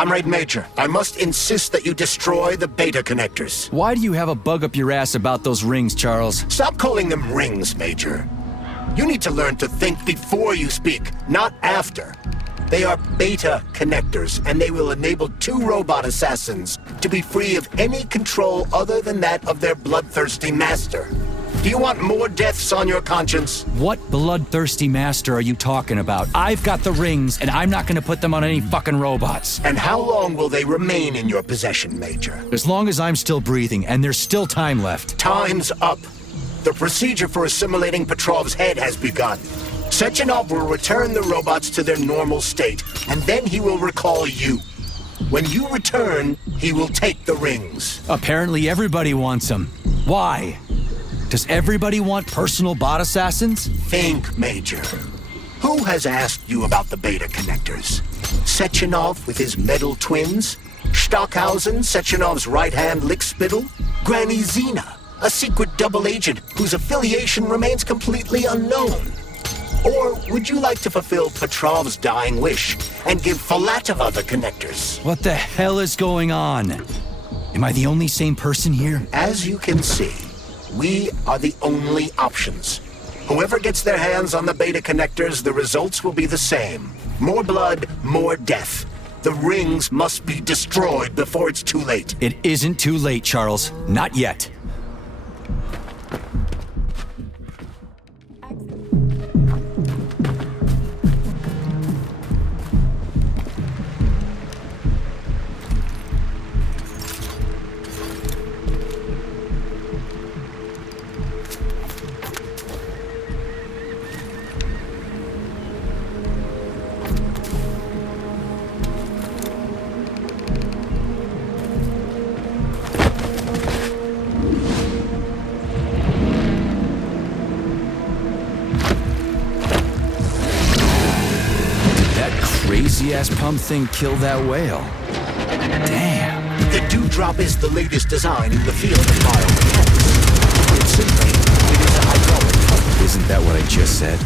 Comrade Major, I must insist that you destroy the beta connectors. Why do you have a bug up your ass about those rings, Charles? Stop calling them rings, Major. You need to learn to think before you speak, not after. They are beta connectors, and they will enable 2 robot assassins to be free of any control other than that of their bloodthirsty master. Do you want more deaths on your conscience? What bloodthirsty master are you talking about? I've got the rings, and I'm not gonna put them on any fucking robots. And how long will they remain in your possession, Major? As long as I'm still breathing, and there's still time left. Time's up. The procedure for assimilating Petrov's head has begun. Sechenov will return the robots to their normal state, and then he will recall you. When you return, he will take the rings. Apparently everybody wants them. Why? Does everybody want personal bot assassins? Think, Major. Who has asked you about the beta connectors? Sechenov with his metal twins? Stockhausen, Sechenov's right-hand lickspittle? Granny Zena, a secret double agent whose affiliation remains completely unknown? Or would you like to fulfill Petrov's dying wish and give Filatova the connectors? What the hell is going on? Am I the only sane person here? As you can see, we are the only options. Whoever gets their hands on the beta connectors, the results will be the same. More blood, more death. The rings must be destroyed before it's too late. It isn't too late, Charles. Not yet. Crazy-ass pump thing kill that whale. Damn. The Dewdrop is the latest design in the field of biomechanics. It's simply, it is a hydraulic pump. Isn't that what I just said?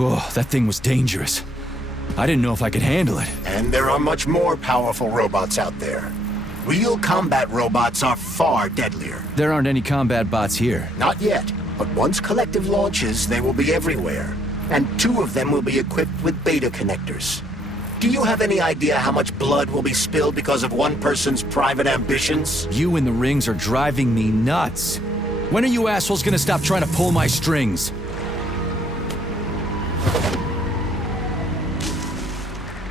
Whoa, that thing was dangerous. I didn't know if I could handle it. And there are much more powerful robots out there. Real combat robots are far deadlier. There aren't any combat bots here. Not yet, but once Collective launches, they will be everywhere. And 2 of them will be equipped with beta connectors. Do you have any idea how much blood will be spilled because of one person's private ambitions? You and the rings are driving me nuts. When are you assholes gonna stop trying to pull my strings?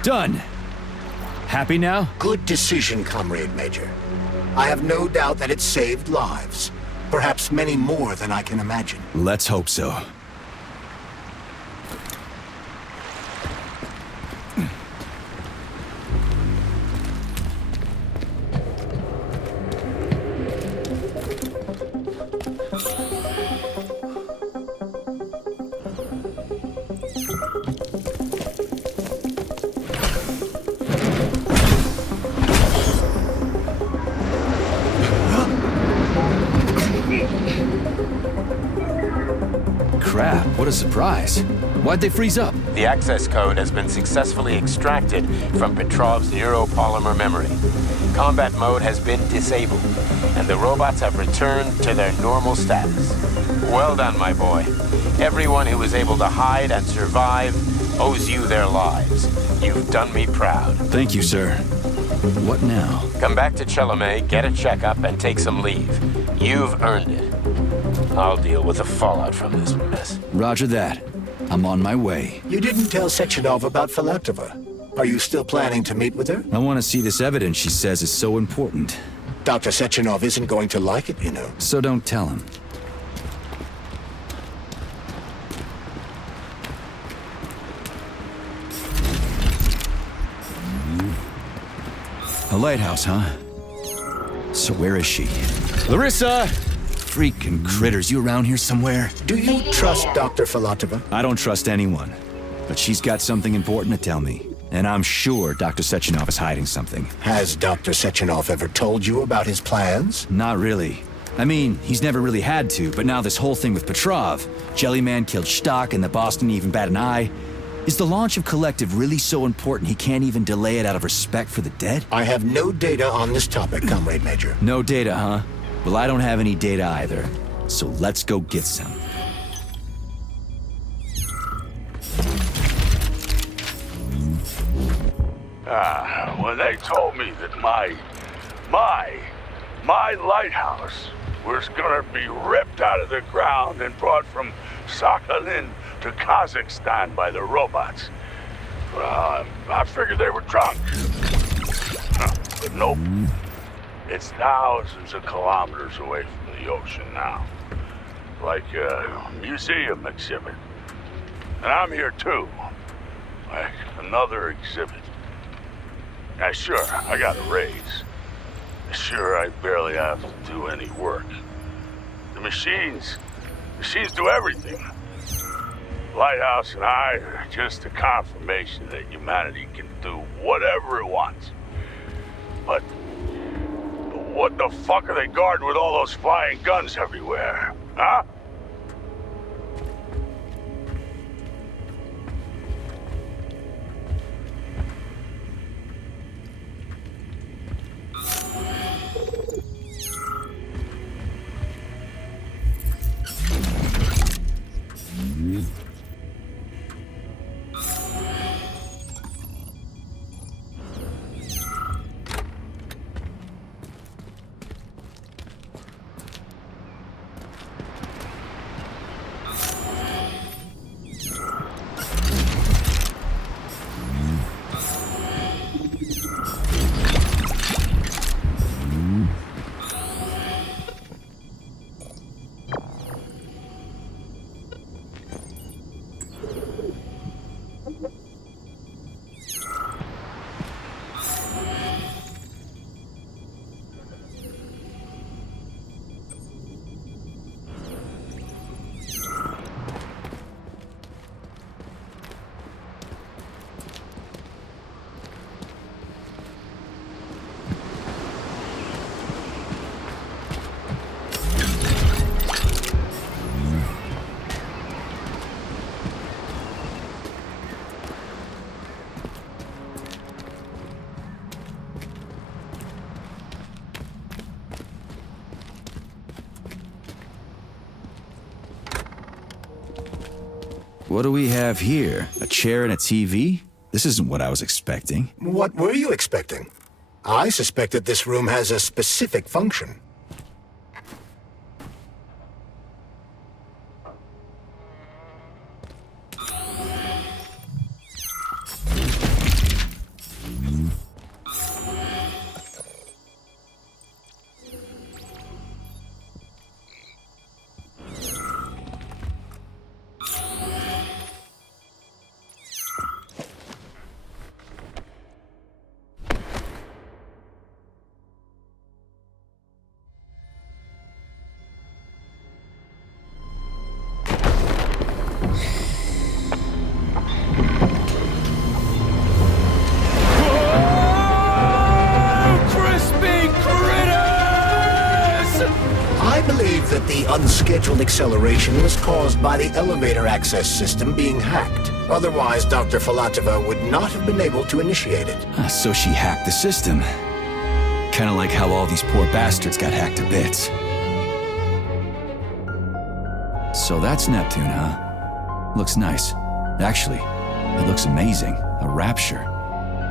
Done. Happy now? Good decision, Comrade Major. I have no doubt that it saved lives. Perhaps many more than I can imagine. Let's hope so. Crap, what a surprise. Why'd they freeze up? The access code has been successfully extracted from Petrov's neuropolymer memory. Combat mode has been disabled, and the robots have returned to their normal status. Well done, my boy. Everyone who was able to hide and survive owes you their lives. You've done me proud. Thank you, sir. What now? Come back to Chelomey, get a checkup, and take some leave. You've earned it. I'll deal with the fallout from this mess. Roger that. I'm on my way. You didn't tell Sechenov about Filatova. Are you still planning to meet with her? I want to see this evidence she says is so important. Dr. Sechenov isn't going to like it, you know. So don't tell him. A lighthouse, huh? So where is she? Larissa! Freaking critters, you around here somewhere? Do you trust Dr. Filatova? I don't trust anyone. But she's got something important to tell me. And I'm sure Dr. Sechenov is hiding something. Has Dr. Sechenov ever told you about his plans? Not really. I mean, he's never really had to, but now this whole thing with Petrov, Jellyman killed Stock and the boss didn't even bat an eye. Is the launch of Collective really so important he can't even delay it out of respect for the dead? I have no data on this topic, Comrade Major. No data, huh? Well, I don't have any data either. So let's go get some. When they told me that my lighthouse was gonna be ripped out of the ground and brought from Sakhalin to Kazakhstan by the robots, I figured they were drunk. But nope. It's thousands of kilometers away from the ocean now. Like a museum exhibit. And I'm here too. Like another exhibit. Now sure, I got a raise. Sure, I barely have to do any work. The machines do everything. Lighthouse and I are just a confirmation that humanity can do whatever it wants. But what the fuck are they guarding with all those flying guns everywhere, huh? What do we have here? A chair and a TV? This isn't what I was expecting. What were you expecting? I suspected this room has a specific function. The unscheduled acceleration was caused by the elevator access system being hacked. Otherwise, Dr. Filatova would not have been able to initiate it. So she hacked the system. Kinda like how all these poor bastards got hacked to bits. So that's Neptune, huh? Looks nice. Actually, it looks amazing. A rapture.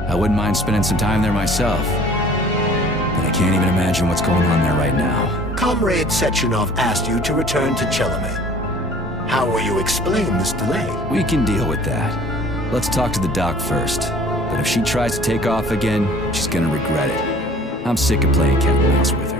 I wouldn't mind spending some time there myself. But I can't even imagine what's going on there right now. Comrade Sechenov asked you to return to Chelome. How will you explain this delay? We can deal with that. Let's talk to the doc first. But if she tries to take off again, she's gonna regret it. I'm sick of playing cat and mouse with her.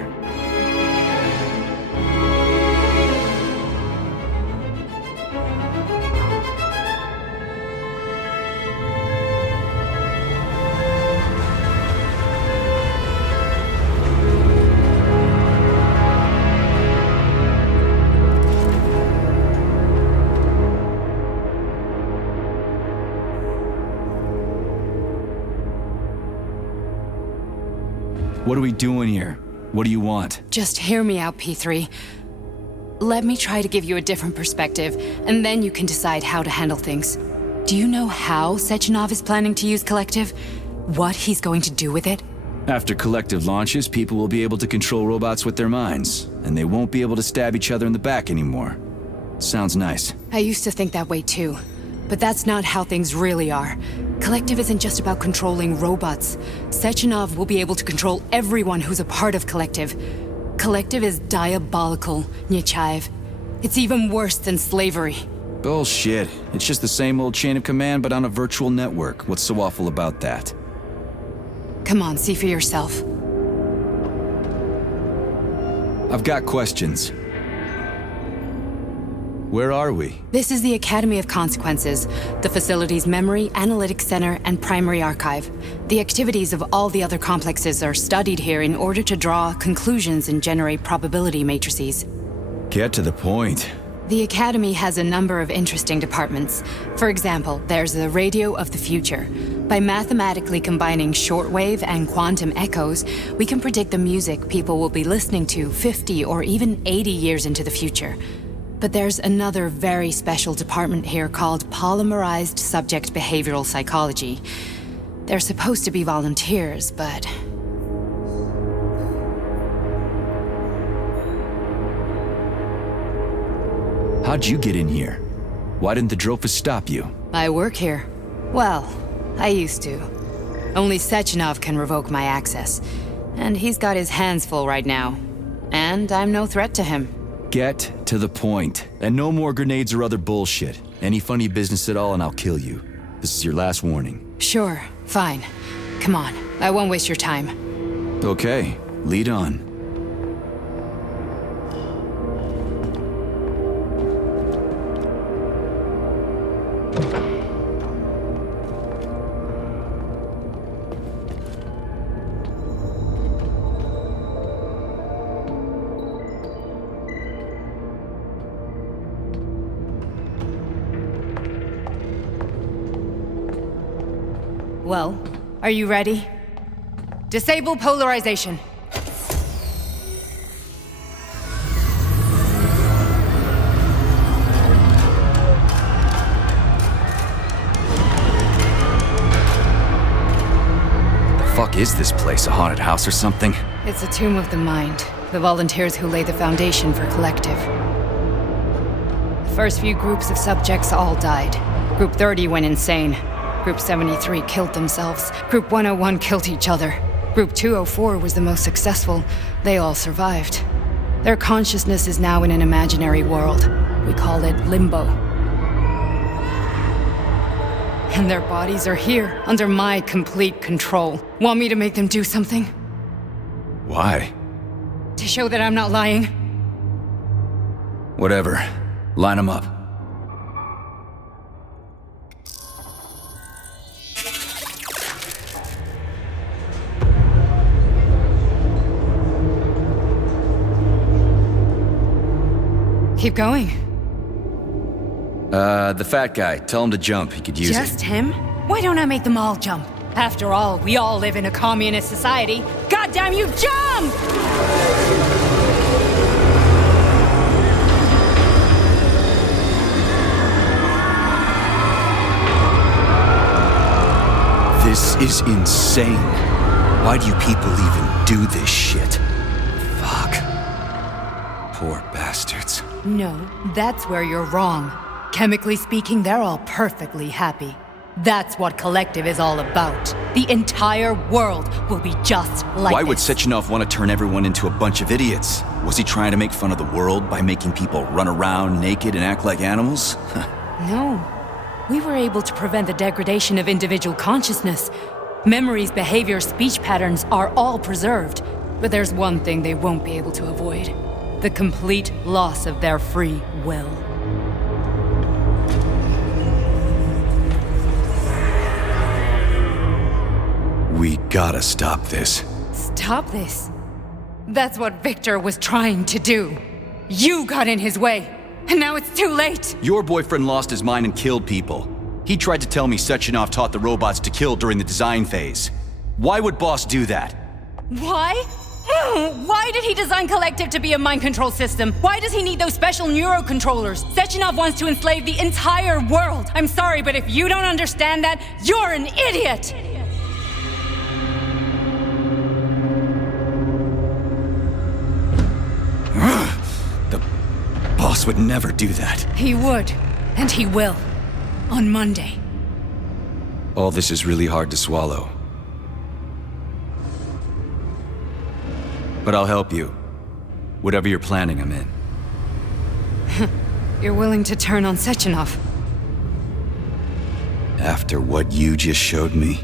What are we doing here? What do you want? Just hear me out, P3. Let me try to give you a different perspective, and then you can decide how to handle things. Do you know how Sechenov is planning to use Collective? What he's going to do with it? After Collective launches, people will be able to control robots with their minds, and they won't be able to stab each other in the back anymore. Sounds nice. I used to think that way too, but that's not how things really are. Collective isn't just about controlling robots. Sechenov will be able to control everyone who's a part of Collective. Collective is diabolical, Nechayev. It's even worse than slavery. Bullshit. It's just the same old chain of command, but on a virtual network. What's so awful about that? Come on, see for yourself. I've got questions. Where are we? This is the Academy of Consequences, the facility's memory, analytics center, and primary archive. The activities of all the other complexes are studied here in order to draw conclusions and generate probability matrices. Get to the point. The Academy has a number of interesting departments. For example, there's the Radio of the Future. By mathematically combining shortwave and quantum echoes, we can predict the music people will be listening to 50 or even 80 years into the future. But there's another very special department here called Polymerized Subject Behavioral Psychology. They're supposed to be volunteers, but... How'd you get in here? Why didn't the Drofus stop you? I work here. Well, I used to. Only Sechenov can revoke my access. And he's got his hands full right now. And I'm no threat to him. Get to the point. And no more grenades or other bullshit. Any funny business at all and I'll kill you. This is your last warning. Sure, fine. Come on, I won't waste your time. Okay, lead on. Well, are you ready? Disable polarization. The fuck is this place? A haunted house or something? It's a tomb of the mind. The volunteers who lay the foundation for Collective. First few groups of subjects all died. Group 30 went insane. Group 73 killed themselves. Group 101 killed each other. Group 204 was the most successful. They all survived. Their consciousness is now in an imaginary world. We call it limbo. And their bodies are here, under my complete control. Want me to make them do something? Why? To show that I'm not lying? Whatever. Line them up. Keep going. The fat guy. Tell him to jump. He could use it. Just him? Why don't I make them all jump? After all, we all live in a communist society. Goddamn you, jump! This is insane. Why do you people even do this shit? Fuck. Poor bastards. No, that's where you're wrong. Chemically speaking, they're all perfectly happy. That's what Collective is all about. The entire world will be just like Why would this. Sechenov want to turn everyone into a bunch of idiots? Was he trying to make fun of the world by making people run around naked and act like animals? No. We were able to prevent the degradation of individual consciousness. Memories, behavior, speech patterns are all preserved. But there's one thing they won't be able to avoid. The complete loss of their free will. We gotta stop this. Stop this. That's what Victor was trying to do. You got in his way, and now it's too late. Your boyfriend lost his mind and killed people. He tried to tell me Sechenov taught the robots to kill during the design phase. Why would Boss do that? Why? Why did he design Collective to be a mind control system? Why does he need those special neurocontrollers? Sechenov wants to enslave the entire world. I'm sorry, but if you don't understand that, you're an idiot! The boss would never do that. He would, and he will. On Monday. All this is really hard to swallow. But I'll help you. Whatever you're planning, I'm in. You're willing to turn on Sechenov? After what you just showed me?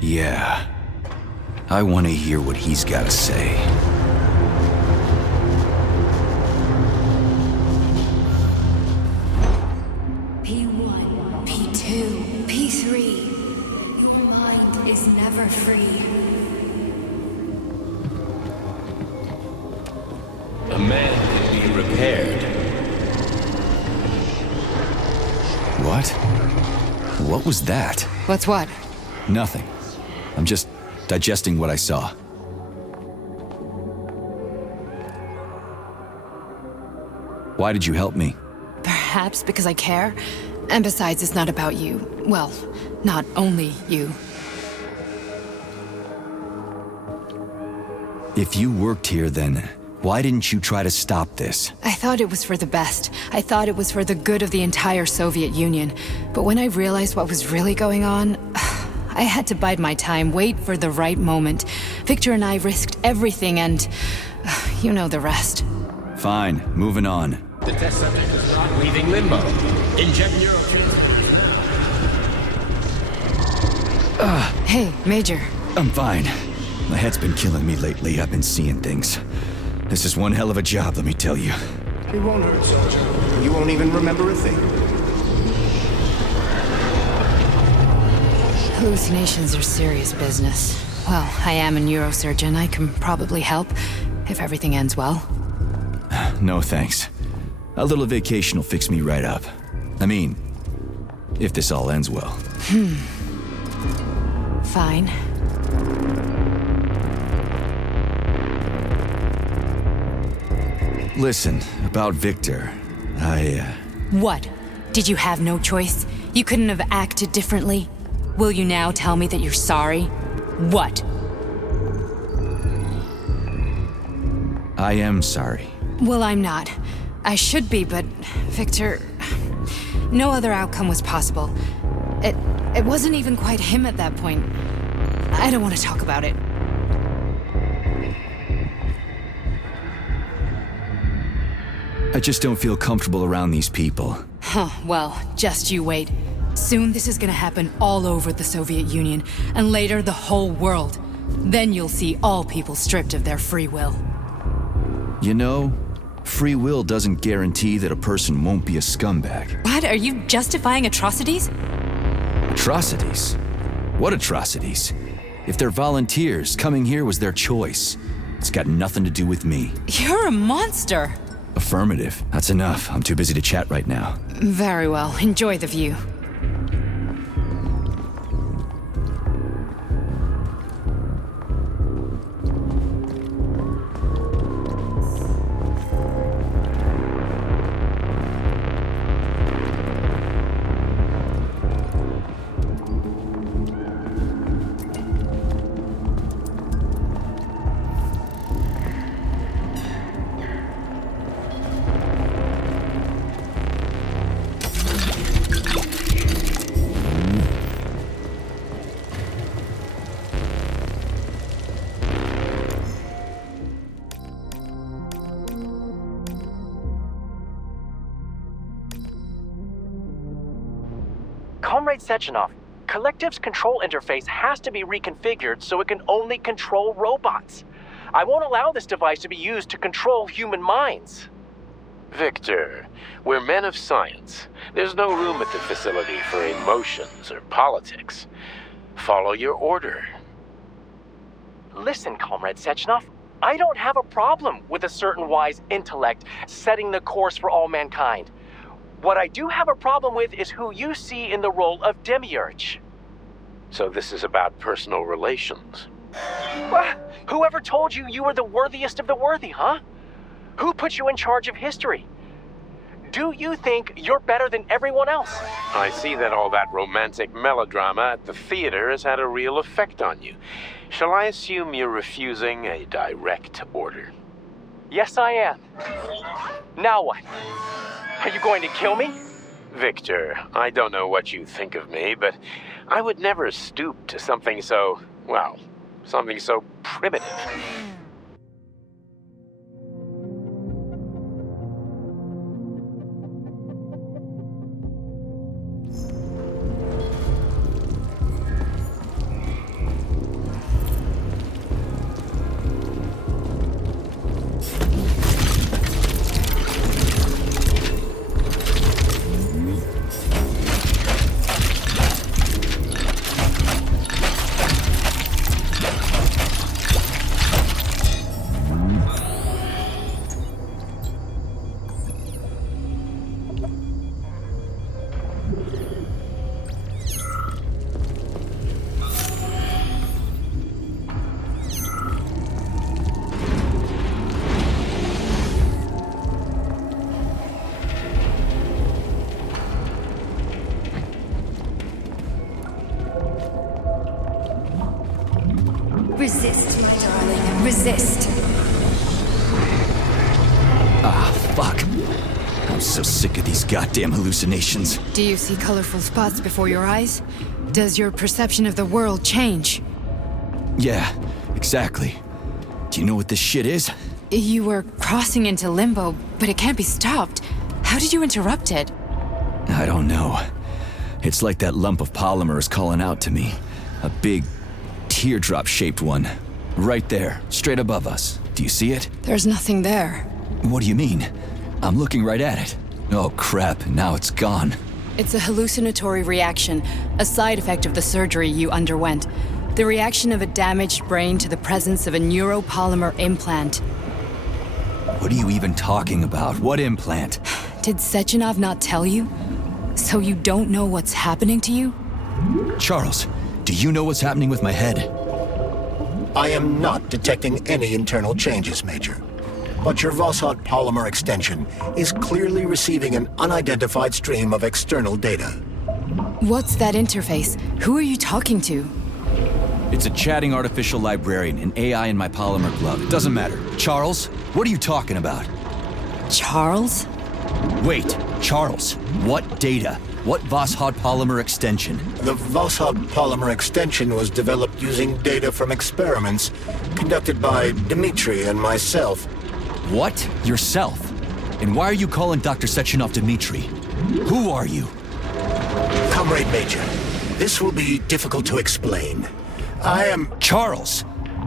Yeah. I want to hear what he's got to say. P1, P2, P3. Your mind is never free. A man can be repaired. What? What was that? What's what? Nothing. I'm just digesting what I saw. Why did you help me? Perhaps because I care. And besides, it's not about you. Well, not only you. If you worked here, then why didn't you try to stop this? I thought it was for the best. I thought it was for the good of the entire Soviet Union. But when I realized what was really going on, I had to bide my time, wait for the right moment. Victor and I risked everything and you know the rest. Fine, moving on. The test subject is not leaving limbo. Inject neurotransmitter. Hey, Major. I'm fine. My head's been killing me lately. I've been seeing things. This is one hell of a job, let me tell you. It won't hurt, Sergeant. You won't even remember a thing. Hallucinations are serious business. Well, I am a neurosurgeon. I can probably help, if everything ends well. No thanks. A little vacation will fix me right up. I mean, if this all ends well. Fine. Listen, about Victor, What? Did you have no choice? You couldn't have acted differently? Will you now tell me that you're sorry? What? I am sorry. Well, I'm not. I should be, but Victor... No other outcome was possible. It wasn't even quite him at that point. I don't want to talk about it. I just don't feel comfortable around these people. Huh, well, just you wait. Soon this is gonna happen all over the Soviet Union, and later the whole world. Then you'll see all people stripped of their free will. You know, free will doesn't guarantee that a person won't be a scumbag. What? Are you justifying atrocities? Atrocities? What atrocities? If they're volunteers, coming here was their choice. It's got nothing to do with me. You're a monster! Affirmative. That's enough. I'm too busy to chat right now. Very well. Enjoy the view. Comrade Sechenov, Collective's control interface has to be reconfigured so it can only control robots. I won't allow this device to be used to control human minds. Victor, we're men of science. There's no room at the facility for emotions or politics. Follow your order. Listen, Comrade Sechenov, I don't have a problem with a certain wise intellect setting the course for all mankind. What I do have a problem with is who you see in the role of Demiurge. So this is about personal relations. Well, whoever told you you were the worthiest of the worthy, huh? Who put you in charge of history? Do you think you're better than everyone else? I see that all that romantic melodrama at the theater has had a real effect on you. Shall I assume you're refusing a direct order? Yes, I am. Now what? Are you going to kill me? Victor, I don't know what you think of me, but I would never stoop to something so, well, something so primitive. Resist, my darling. Resist. Ah, fuck. I'm so sick of these goddamn hallucinations. Do you see colorful spots before your eyes? Does your perception of the world change? Yeah, exactly. Do you know what this shit is? You were crossing into limbo, but it can't be stopped. How did you interrupt it? I don't know. It's like that lump of polymer is calling out to me. A big, teardrop-shaped one. Right there, straight above us. Do you see it? There's nothing there. What do you mean? I'm looking right at it. Oh crap, now it's gone. It's a hallucinatory reaction, a side effect of the surgery you underwent. The reaction of a damaged brain to the presence of a neuropolymer implant. What are you even talking about? What implant? Did Sechenov not tell you? So you don't know what's happening to you? Charles, do you know what's happening with my head? I am not detecting any internal changes, Major. But your Voskhod polymer extension is clearly receiving an unidentified stream of external data. What's that interface? Who are you talking to? It's a chatting artificial librarian, an AI in my polymer glove. It doesn't matter. Charles? What are you talking about? Charles? Wait, Charles, what data? What Voskhod polymer extension? The Voskhod polymer extension was developed using data from experiments conducted by Dmitri and myself. What? Yourself? And why are you calling Dr. Sechenov Dmitri? Who are you? Comrade Major, this will be difficult to explain. I am... Charles!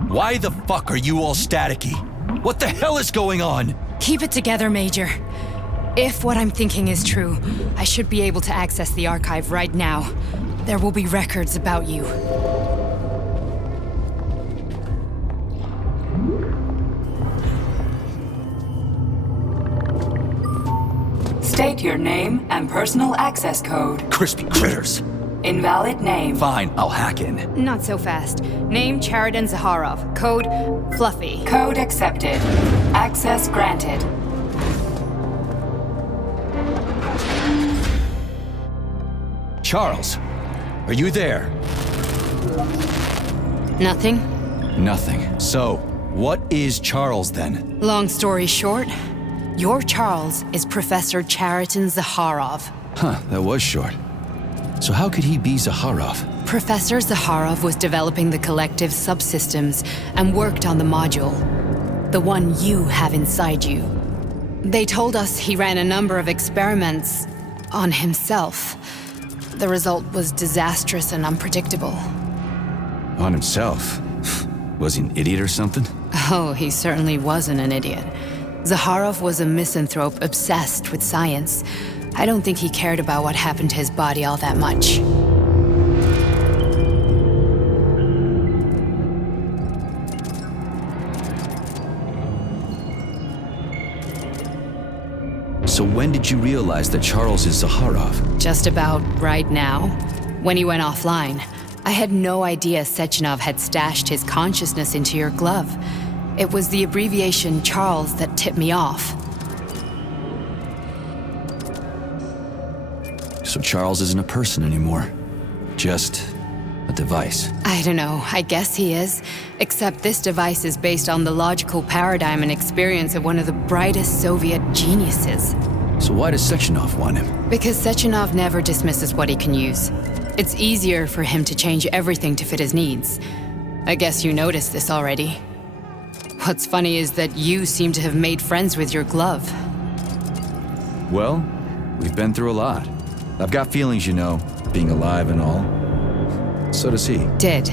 Why the fuck are you all staticky? What the hell is going on? Keep it together, Major. If what I'm thinking is true, I should be able to access the archive right now. There will be records about you. State your name and personal access code. Crispy critters. Invalid name. Fine, I'll hack in. Not so fast. Name Cheriton Zaharov. Code Fluffy. Code accepted. Access granted. Charles, are you there? Nothing? Nothing. So, what is Charles then? Long story short, your Charles is Professor Cheriton Zaharov. Huh, that was short. So how could he be Zaharov? Professor Zaharov was developing the collective subsystems and worked on the module. The one you have inside you. They told us he ran a number of experiments on himself. The result was disastrous and unpredictable. On himself? Was he an idiot or something? Oh, he certainly wasn't an idiot. Zaharov was a misanthrope obsessed with science. I don't think he cared about what happened to his body all that much. So when did you realize that Charles is Zaharov? Just about right now, when he went offline. I had no idea Sechenov had stashed his consciousness into your glove. It was the abbreviation Charles that tipped me off. So Charles isn't a person anymore. Just a device. I don't know, I guess he is. Except this device is based on the logical paradigm and experience of one of the brightest Soviet geniuses. So why does Sechenov want him? Because Sechenov never dismisses what he can use. It's easier for him to change everything to fit his needs. I guess you noticed this already. What's funny is that you seem to have made friends with your glove. Well, we've been through a lot. I've got feelings, you know, being alive and all. So does he. Did.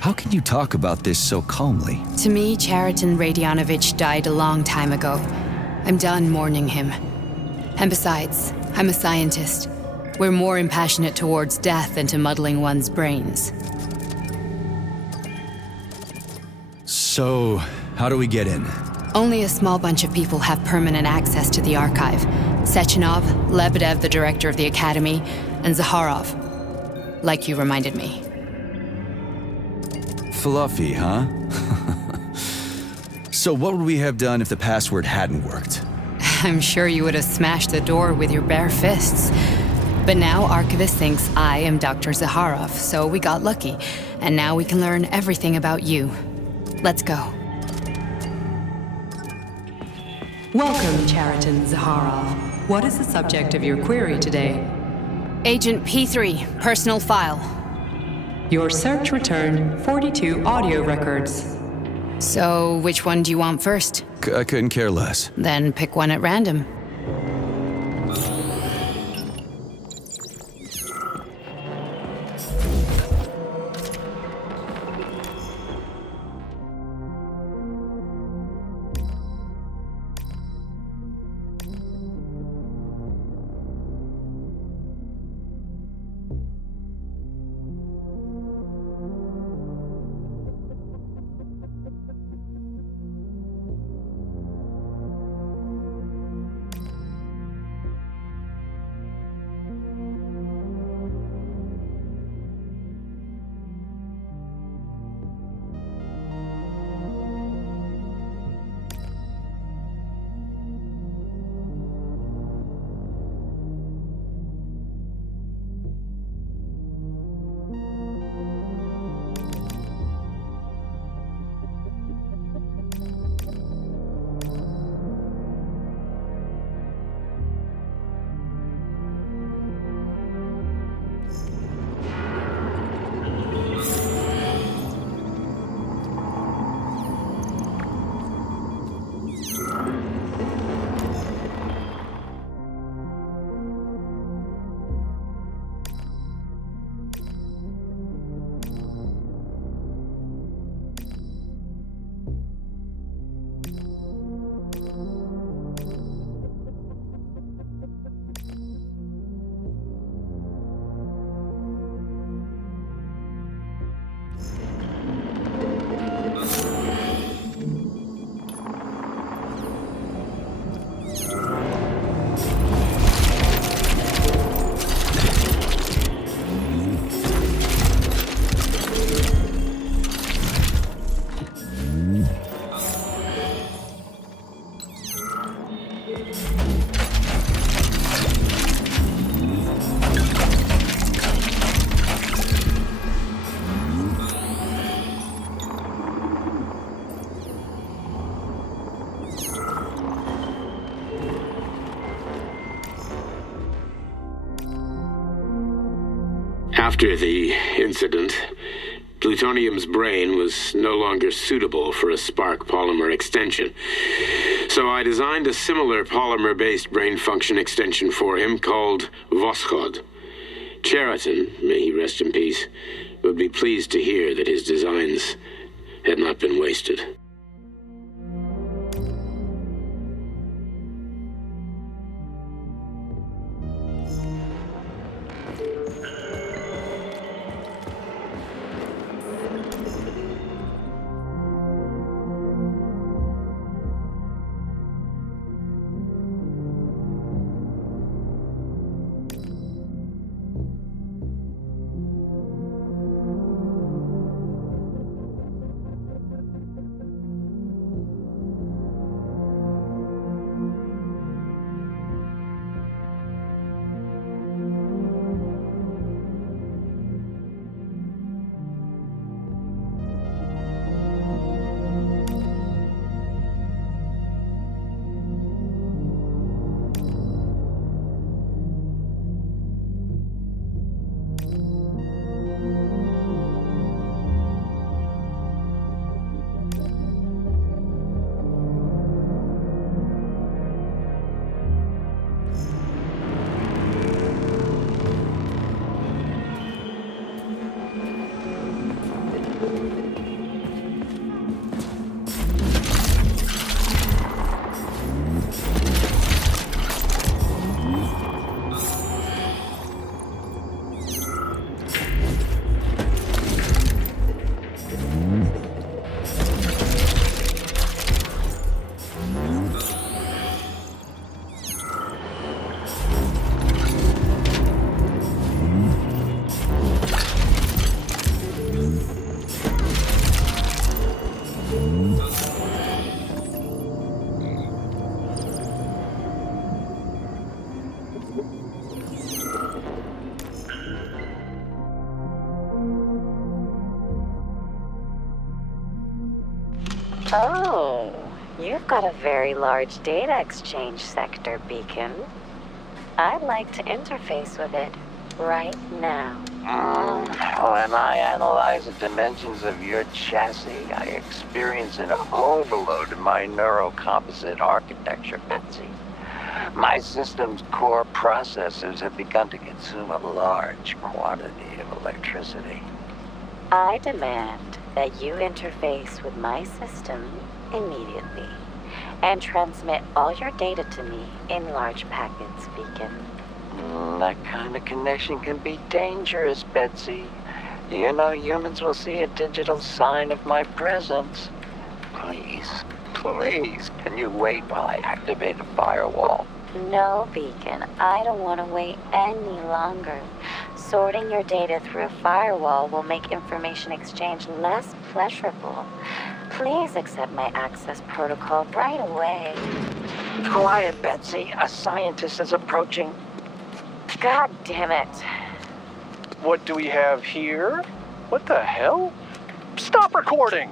How can you talk about this so calmly? To me, Cheriton Radionovich died a long time ago. I'm done mourning him. And besides, I'm a scientist. We're more impassionate towards death than to muddling one's brains. So, how do we get in? Only a small bunch of people have permanent access to the archive. Sechenov, Lebedev, the director of the academy, and Zaharov. Like you reminded me. Fluffy, huh? So what would we have done if the password hadn't worked? I'm sure you would have smashed the door with your bare fists. But now Archivist thinks I am Dr. Zaharov, so we got lucky. And now we can learn everything about you. Let's go. Welcome, Cheriton Zaharov. What is the subject of your query today? Agent P3, personal file. Your search returned 42 audio records. So, which one do you want first? I couldn't care less. Then pick one at random. After the incident, plutonium's brain was no longer suitable for a spark polymer extension. So I designed a similar polymer-based brain function extension for him called Voskhod. Cheriton, may he rest in peace, would be pleased to hear that his designs had not been wasted. Oh, you've got a very large data exchange sector, Beacon. I'd like to interface with it right now. When I analyze the dimensions of your chassis, I experience an overload in my neurocomposite architecture, Betsy. My system's core processors have begun to consume a large quantity of electricity. I demand that you interface with my system immediately and transmit all your data to me in large packets, Beacon. That kind of connection can be dangerous, Betsy. You know humans will see a digital sign of my presence. Please, can you wait while I activate a firewall? No, Beacon, I don't want to wait any longer. Sorting your data through a firewall will make information exchange less pleasurable. Please accept my access protocol right away. Quiet, Betsy. A scientist is approaching. God damn it. What do we have here? What the hell? Stop recording!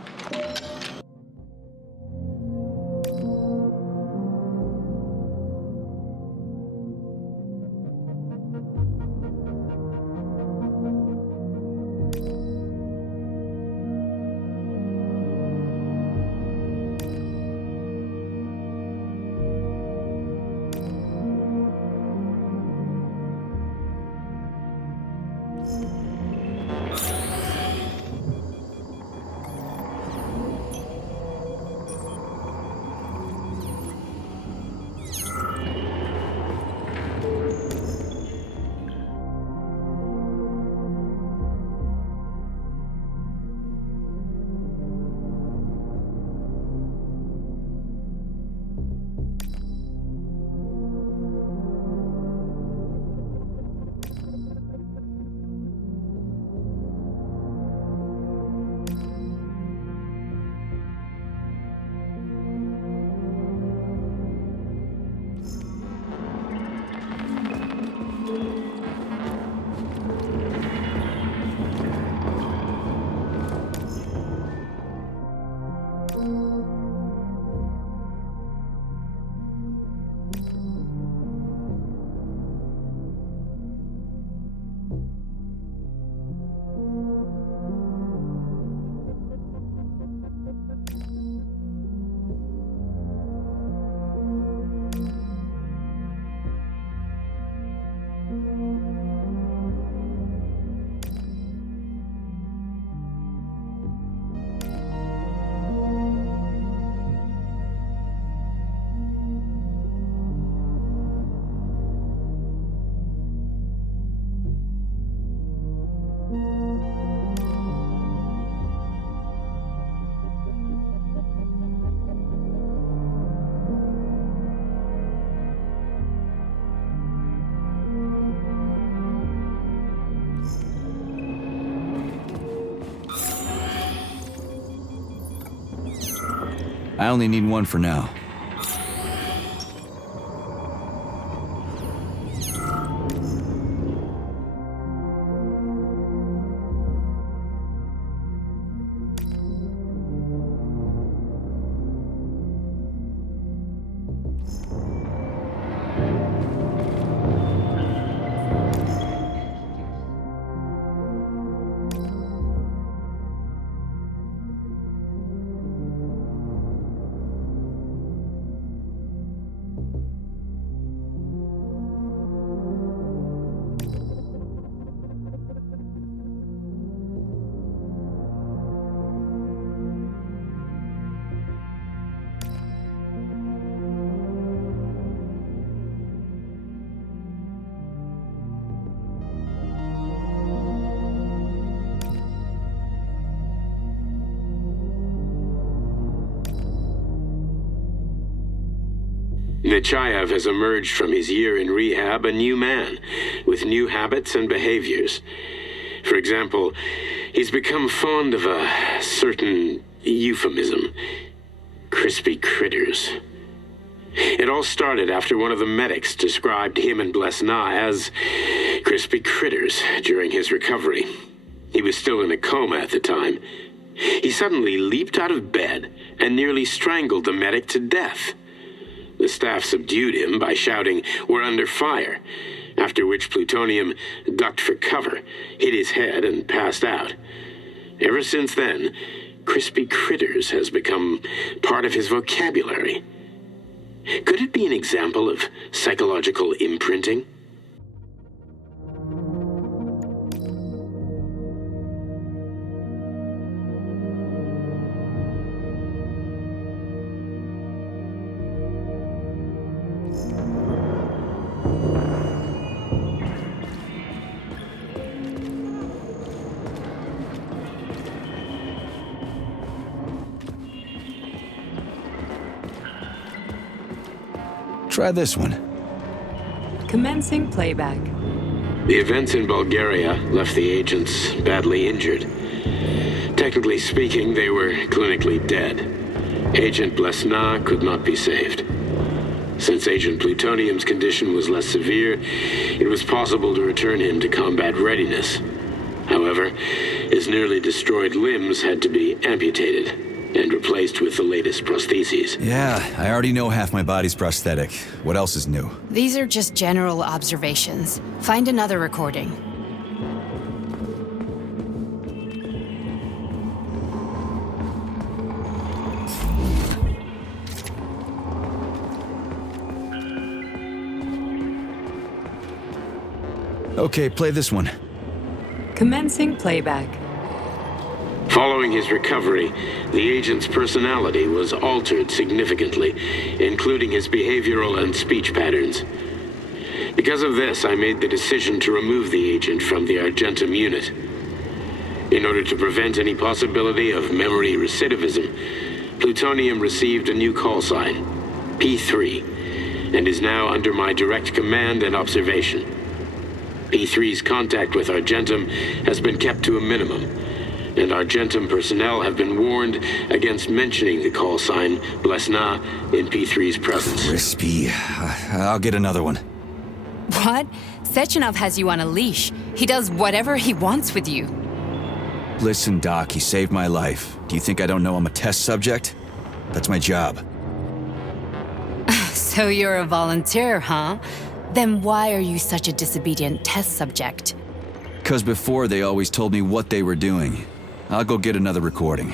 I only need one for now. Nechayev has emerged from his year in rehab a new man, with new habits and behaviors. For example, he's become fond of a certain euphemism. Crispy critters. It all started after one of the medics described him and Blesna as crispy critters during his recovery. He was still in a coma at the time. He suddenly leaped out of bed and nearly strangled the medic to death. The staff subdued him by shouting, "We're under fire," after which Plutonium ducked for cover, hit his head, and passed out. Ever since then, crispy critters has become part of his vocabulary. Could it be an example of psychological imprinting? Try this one. Commencing playback. The events in Bulgaria left the agents badly injured. Technically speaking, they were clinically dead. Agent Blesna could not be saved. Since Agent Plutonium's condition was less severe, it was possible to return him to combat readiness. However, his nearly destroyed limbs had to be amputated and replaced with the latest prostheses. Yeah, I already know half my body's prosthetic. What else is new? These are just general observations. Find another recording. Okay, play this one. Commencing playback. Following his recovery, the agent's personality was altered significantly, including his behavioral and speech patterns. Because of this, I made the decision to remove the agent from the Argentum unit. In order to prevent any possibility of memory recidivism, Plutonium received a new call sign, P3, and is now under my direct command and observation. P3's contact with Argentum has been kept to a minimum, and Argentum personnel have been warned against mentioning the call sign Blesna in P3's presence. Crispy. I'll get another one. What? Sechenov has you on a leash. He does whatever he wants with you. Listen, Doc, he saved my life. Do you think I don't know I'm a test subject? That's my job. So you're a volunteer, huh? Then why are you such a disobedient test subject? 'Cause before they always told me what they were doing. I'll go get another recording.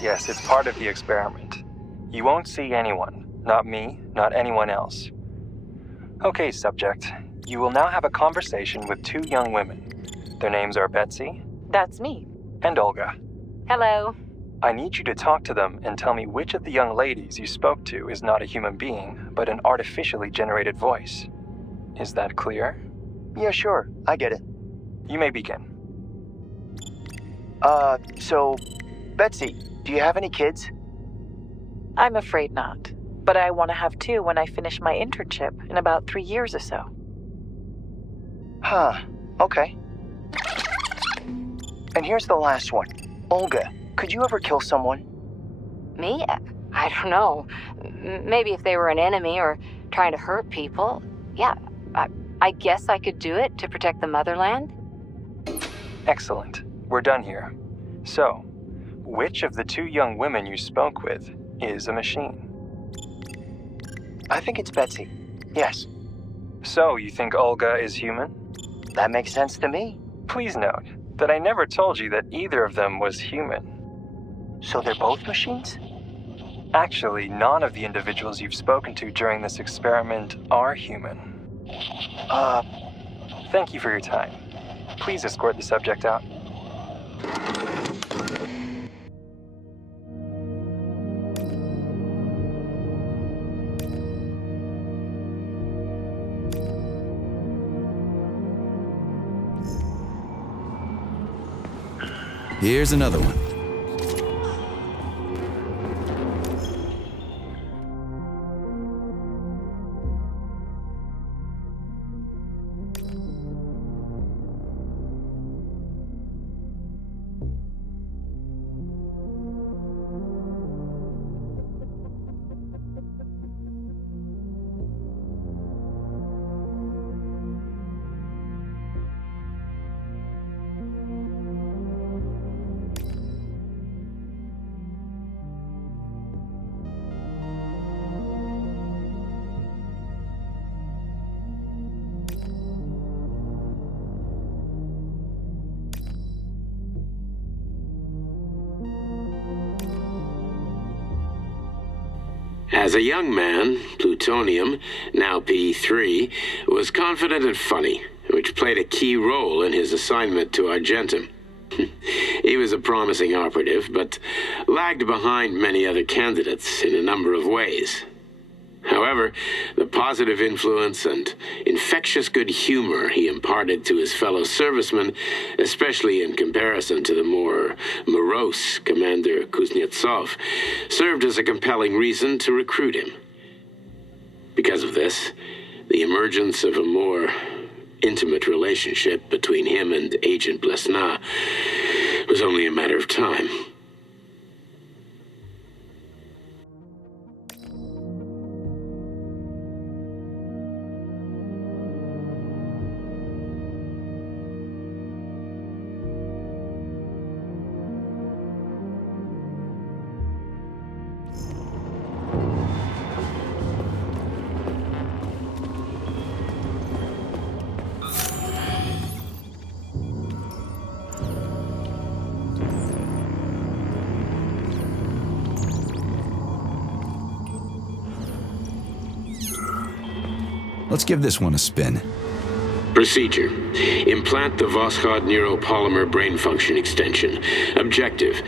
Yes, it's part of the experiment. You won't see anyone. Not me, not anyone else. Okay, subject. You will now have a conversation with two young women. Their names are Betsy. That's me. And Olga. Hello. I need you to talk to them and tell me which of the young ladies you spoke to is not a human being, but an artificially generated voice. Is that clear? Yeah, sure. I get it. You may begin. So, Betsy, do you have any kids? I'm afraid not. But I want to have 2 when I finish my internship in about 3 years or so. Huh. Okay. And here's the last one. Olga, could you ever kill someone? Me? I don't know. Maybe if they were an enemy or trying to hurt people. Yeah, I guess I could do it to protect the motherland. Excellent. We're done here. So, which of the two young women you spoke with is a machine? I think it's Betsy. Yes. So, you think Olga is human? That makes sense to me. Please note that I never told you that either of them was human. So they're both machines? Actually, none of the individuals you've spoken to during this experiment are human. Thank you for your time. Please escort the subject out. Here's another one. As a young man, Plutonium, now P3, was confident and funny, which played a key role in his assignment to Argentum. He was a promising operative, but lagged behind many other candidates in a number of ways. However, the positive influence and infectious good humor he imparted to his fellow servicemen, especially in comparison to the more morose Commander Kuznetsov, served as a compelling reason to recruit him. Because of this, the emergence of a more intimate relationship between him and Agent Blesna was only a matter of time. Let's give this one a spin. Procedure. Implant the Voskhod neuropolymer brain function extension. Objective.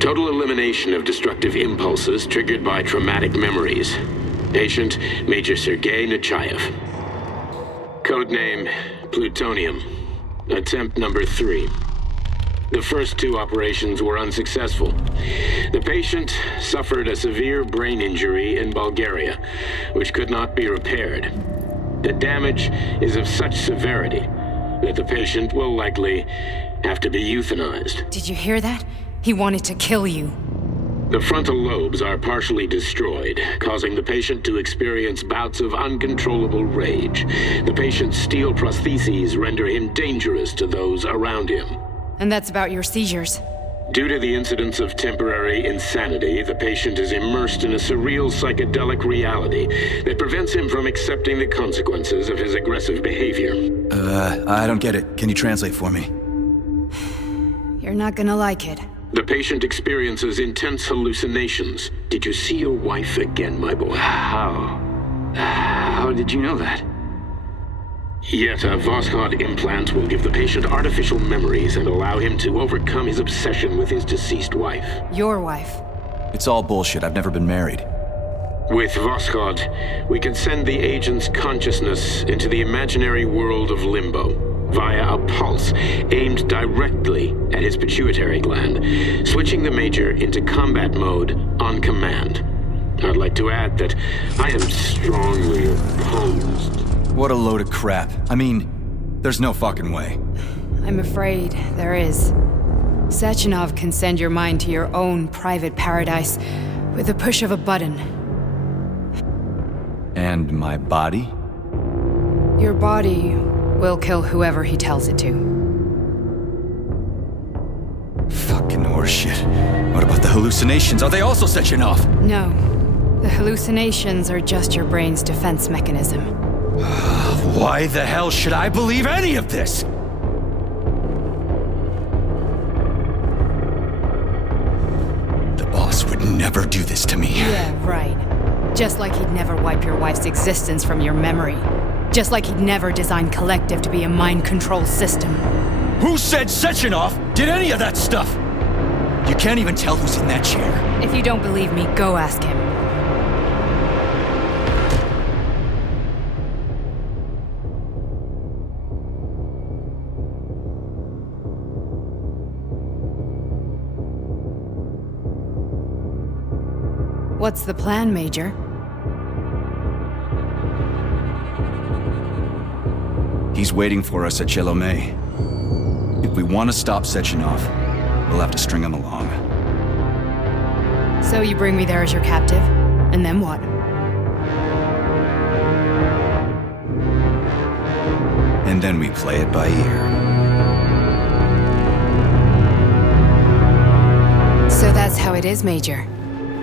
Total elimination of destructive impulses triggered by traumatic memories. Patient, Major Sergei Nechayev. Codename, Plutonium. Attempt number 3. The first 2 operations were unsuccessful. The patient suffered a severe brain injury in Bulgaria, which could not be repaired. The damage is of such severity that the patient will likely have to be euthanized. Did you hear that? He wanted to kill you. The frontal lobes are partially destroyed, causing the patient to experience bouts of uncontrollable rage. The patient's steel prostheses render him dangerous to those around him. And that's about your seizures. Due to the incidence of temporary insanity, the patient is immersed in a surreal psychedelic reality that prevents him from accepting the consequences of his aggressive behavior. I don't get it. Can you translate for me? You're not gonna like it. The patient experiences intense hallucinations. Did you see your wife again, my boy? How did you know that? Yet a Voskhod implant will give the patient artificial memories and allow him to overcome his obsession with his deceased wife. Your wife. It's all bullshit. I've never been married. With Voskhod, we can send the agent's consciousness into the imaginary world of limbo via a pulse aimed directly at his pituitary gland, switching the Major into combat mode on command. I'd like to add that I am strongly opposed. What a load of crap. I mean, there's no fucking way. I'm afraid there is. Sechenov can send your mind to your own private paradise with a push of a button. And my body? Your body will kill whoever he tells it to. Fucking horseshit. What about the hallucinations? Are they also Sechenov? No. The hallucinations are just your brain's defense mechanism. Why the hell should I believe any of this? The boss would never do this to me. Yeah, right. Just like he'd never wipe your wife's existence from your memory. Just like he'd never design Collective to be a mind control system. Who said Sechenov did any of that stuff? You can't even tell who's in that chair. If you don't believe me, go ask him. What's the plan, Major? He's waiting for us at Chelomey. If we want to stop Sechenov, we'll have to string him along. So you bring me there as your captive, and then what? And then we play it by ear. So that's how it is, Major.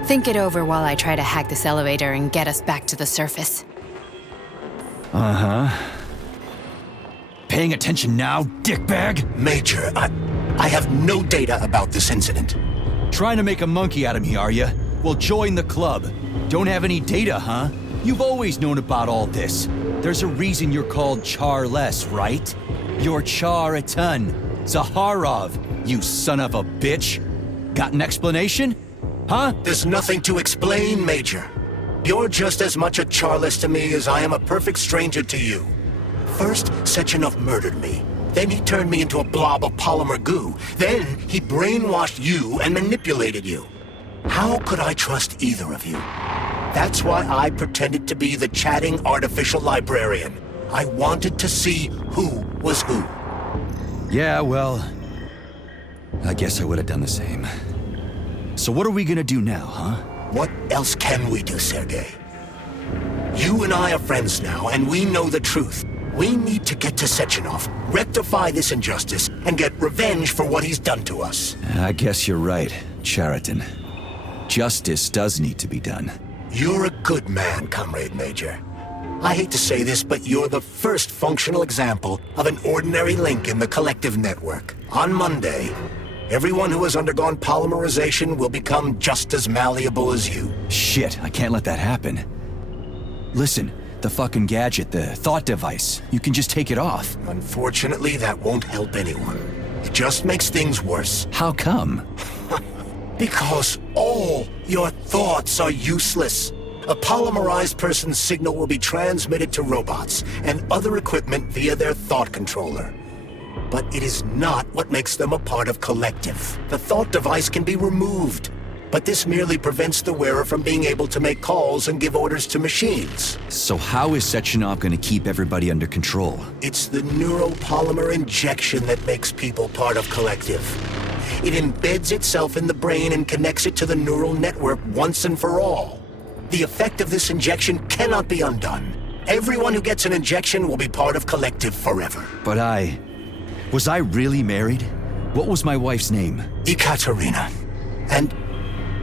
Think it over while I try to hack this elevator and get us back to the surface. Uh-huh. Paying attention now, dickbag? Major, I have no data about this incident. Trying to make a monkey out of me, are you? Well, join the club. Don't have any data, huh? You've always known about all this. There's a reason you're called Charless, right? You're Char-a-ton. Zaharov, you son of a bitch. Got an explanation? Huh? There's nothing to explain, Major. You're just as much a Charless to me as I am a perfect stranger to you. First, Sechenov murdered me. Then he turned me into a blob of polymer goo. Then he brainwashed you and manipulated you. How could I trust either of you? That's why I pretended to be the chatting artificial librarian. I wanted to see who was who. Yeah, well, I guess I would have done the same. So what are we gonna do now, huh? What else can we do, Sergei? You and I are friends now, and we know the truth. We need to get to Sechenov, rectify this injustice, and get revenge for what he's done to us. I guess you're right, Chariton. Justice does need to be done. You're a good man, Comrade Major. I hate to say this, but you're the first functional example of an ordinary link in the Collective network. On Monday, everyone who has undergone polymerization will become just as malleable as you. Shit, I can't let that happen. Listen, the fucking gadget, the thought device, you can just take it off. Unfortunately, that won't help anyone. It just makes things worse. How come? Because all your thoughts are useless. A polymerized person's signal will be transmitted to robots and other equipment via their thought controller. But it is not what makes them a part of Collective. The thought device can be removed, but this merely prevents the wearer from being able to make calls and give orders to machines. So how is Sechenov gonna keep everybody under control? It's the neuropolymer injection that makes people part of Collective. It embeds itself in the brain and connects it to the neural network once and for all. The effect of this injection cannot be undone. Everyone who gets an injection will be part of Collective forever. But was I really married? What was my wife's name? Ekaterina. And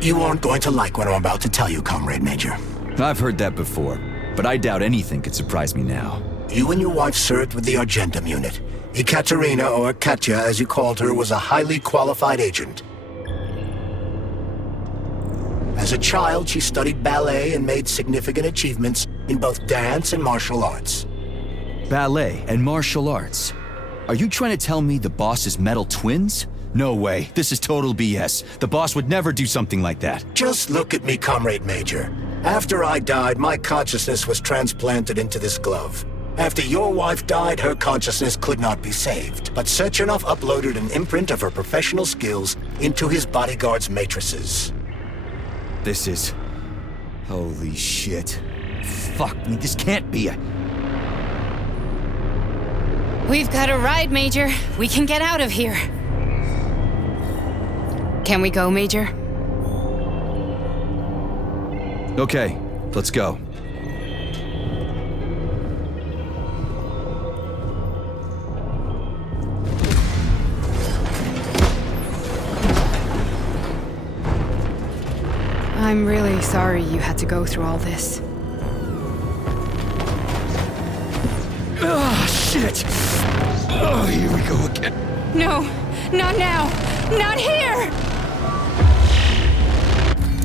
you aren't going to like what I'm about to tell you, Comrade Major. I've heard that before, but I doubt anything could surprise me now. You and your wife served with the Argentum unit. Ekaterina, or Katya as you called her, was a highly qualified agent. As a child, she studied ballet and made significant achievements in both dance and martial arts. Ballet and martial arts? Are you trying to tell me the boss is metal twins? No way. This is total BS. The boss would never do something like that. Just look at me, Comrade Major. After I died, my consciousness was transplanted into this glove. After your wife died, her consciousness could not be saved. But Sechenov uploaded an imprint of her professional skills into his bodyguard's matrices. This is... holy shit. Fuck me, this can't be a... We've got a ride, Major. We can get out of here. Can we go, Major? Okay, let's go. I'm really sorry you had to go through all this. Oh, shit! Oh, here we go again. No, not now! Not here!